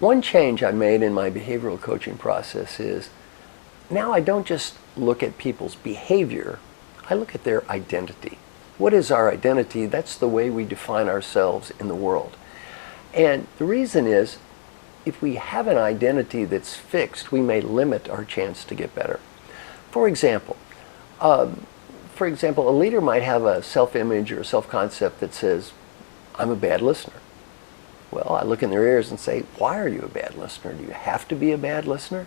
One change I made in my behavioral coaching process is now I don't just look at people's behavior, I look at their identity. What is our identity? That's the way we define ourselves in the world. And the reason is, if we have an identity that's fixed, we may limit our chance to get better. For example, a leader might have a self-image or a self-concept that says, I'm a bad listener. Well, I look in their ears and say, why are you a bad listener? Do you have to be a bad listener?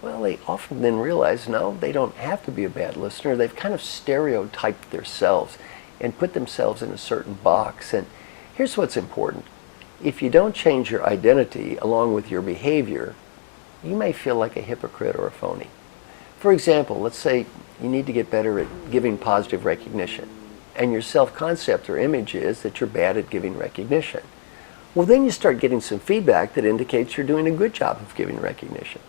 Well, they often then realize, no, they don't have to be a bad listener. They've kind of stereotyped themselves and put themselves in a certain box. And here's what's important. If you don't change your identity along with your behavior, you may feel like a hypocrite or a phony. For example, let's say you need to get better at giving positive recognition, and your self-concept or image is that you're bad at giving recognition. Well, then you start getting some feedback that indicates you're doing a good job of giving recognition.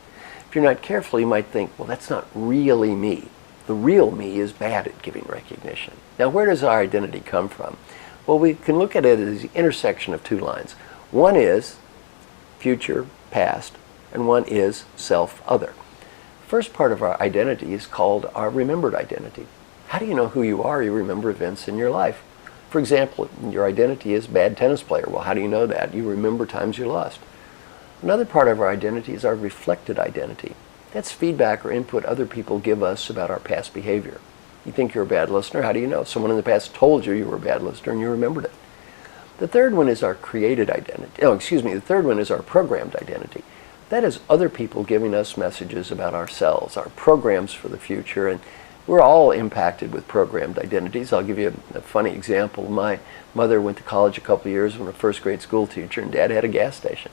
If you're not careful, you might think, well, that's not really me. The real me is bad at giving recognition. Now, where does our identity come from? Well, we can look at it as the intersection of two lines. One is future, past, and one is self-other. First part of our identity is called our remembered identity. How do you know who you are? You remember events in your life. For example, your identity is bad tennis player. Well, how do you know that? You remember times you lost. Another part of our identity is our reflected identity. That's feedback or input other people give us about our past behavior. You think you're a bad listener. How do you know? Someone in the past told you you were a bad listener and you remembered it. The third one is our created identity. The third one is our programmed identity. That is other people giving us messages about ourselves, our programs for the future, and we're all impacted with programmed identities. I'll give you a funny example. My mother went to college a couple of years when a first grade school teacher, and Dad had a gas station.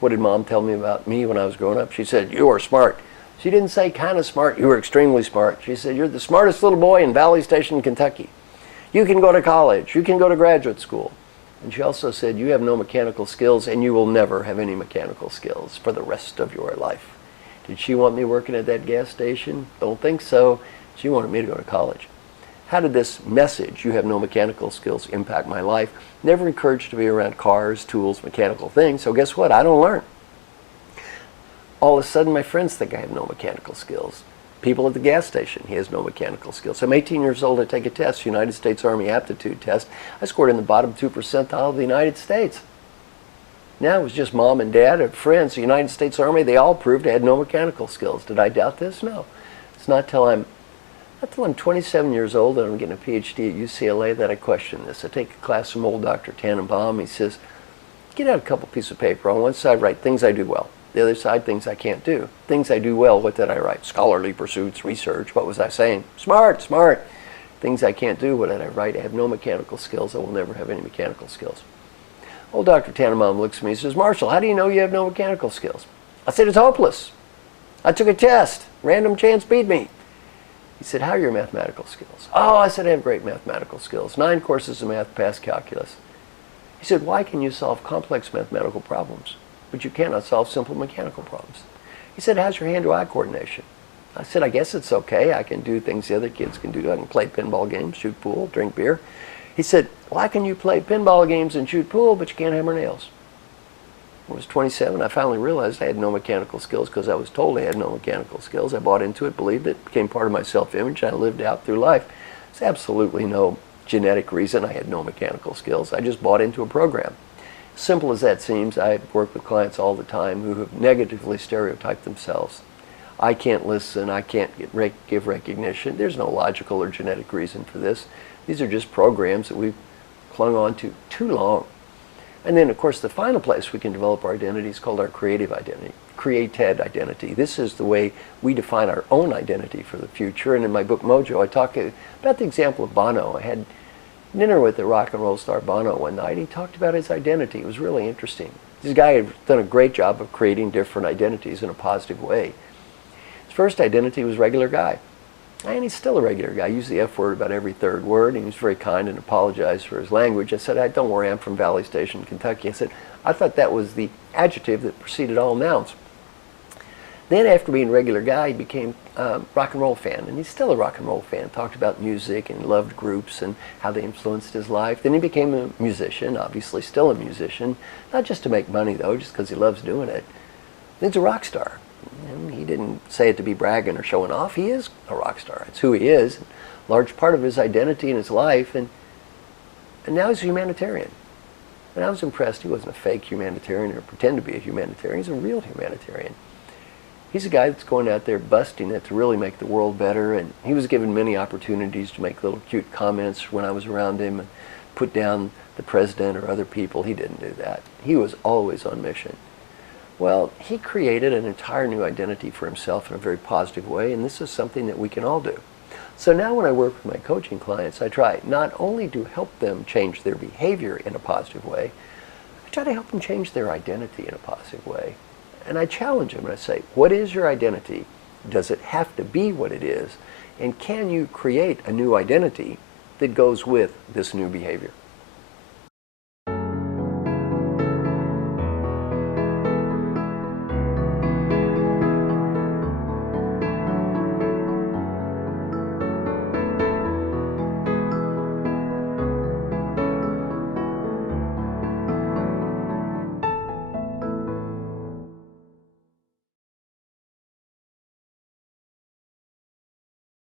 What did Mom tell me about me when I was growing up? She said, you are smart. She didn't say kind of smart, you were extremely smart. She said, you're the smartest little boy in Valley Station, Kentucky. You can go to college, you can go to graduate school. And she also said, you have no mechanical skills and you will never have any mechanical skills for the rest of your life. Did she want me working at that gas station? Don't think so. She wanted me to go to college. How did this message, you have no mechanical skills, impact my life? Never encouraged to be around cars, tools, mechanical things, so guess what? I don't learn. All of a sudden, my friends think I have no mechanical skills. People at the gas station, he has no mechanical skills. I'm 18 years old, I take a test, United States Army aptitude test. I scored in the bottom 2 percentile of the United States. Now it was just Mom and Dad and friends, the United States Army, they all proved I had no mechanical skills. Did I doubt this? No. It's not till I'm 27 years old and I'm getting a PhD at UCLA that I question this. I take a class from old Dr. Tannenbaum. He says, get out a couple pieces of paper. On one side, write things I do well. The other side, things I can't do. Things I do well, what did I write? Scholarly pursuits, research, what was I saying? Smart, smart. Things I can't do, what did I write? I have no mechanical skills. I will never have any mechanical skills. Old Dr. Tannenbaum looks at me and says, Marshall, how do you know you have no mechanical skills? I said, it's hopeless. I took a test. Random chance beat me. He said, how are your mathematical skills? Oh, I said, I have great mathematical skills. 9 courses of math, past calculus. He said, why can you solve complex mathematical problems, but you cannot solve simple mechanical problems? He said, how's your hand-to-eye coordination? I said, I guess it's okay. I can do things the other kids can do. I can play pinball games, shoot pool, drink beer. He said, why can you play pinball games and shoot pool, but you can't hammer nails? When I was 27, I finally realized I had no mechanical skills because I was told I had no mechanical skills. I bought into it, believed it, became part of my self-image, and I lived out through life. There's absolutely no genetic reason I had no mechanical skills. I just bought into a program. Simple as that seems, I work with clients all the time who have negatively stereotyped themselves. I can't listen, I can't give recognition. There's no logical or genetic reason for this. These are just programs that we've clung on to too long. And then, of course, the final place we can develop our identity is called our creative identity, created identity. This is the way we define our own identity for the future. And in my book, Mojo, I talk about the example of Bono. I had dinner with the rock and roll star Bono one night. He talked about his identity. It was really interesting. This guy had done a great job of creating different identities in a positive way. His first identity was regular guy. And he's still a regular guy. I use the F word about every third word, and he was very kind and apologized for his language. I said, don't worry, I'm from Valley Station, Kentucky. I said, I thought that was the adjective that preceded all nouns. Then after being a regular guy, he became a rock and roll fan, and he's still a rock and roll fan. Talked about music and loved groups and how they influenced his life. Then he became a musician, obviously still a musician, not just to make money though, just because he loves doing it. Then he's a rock star. And he didn't say it to be bragging or showing off. He is a rock star. It's who he is. A large part of his identity in his life, and now he's a humanitarian. And I was impressed. He wasn't a fake humanitarian or pretend to be a humanitarian. He's a real humanitarian. He's a guy that's going out there busting it to really make the world better, and he was given many opportunities to make little cute comments when I was around him and put down the president or other people. He didn't do that. He was always on mission. Well, he created an entire new identity for himself in a very positive way, and this is something that we can all do. So now when I work with my coaching clients, I try not only to help them change their behavior in a positive way, I try to help them change their identity in a positive way. And I challenge them and I say, what is your identity? Does it have to be what it is? And can you create a new identity that goes with this new behavior?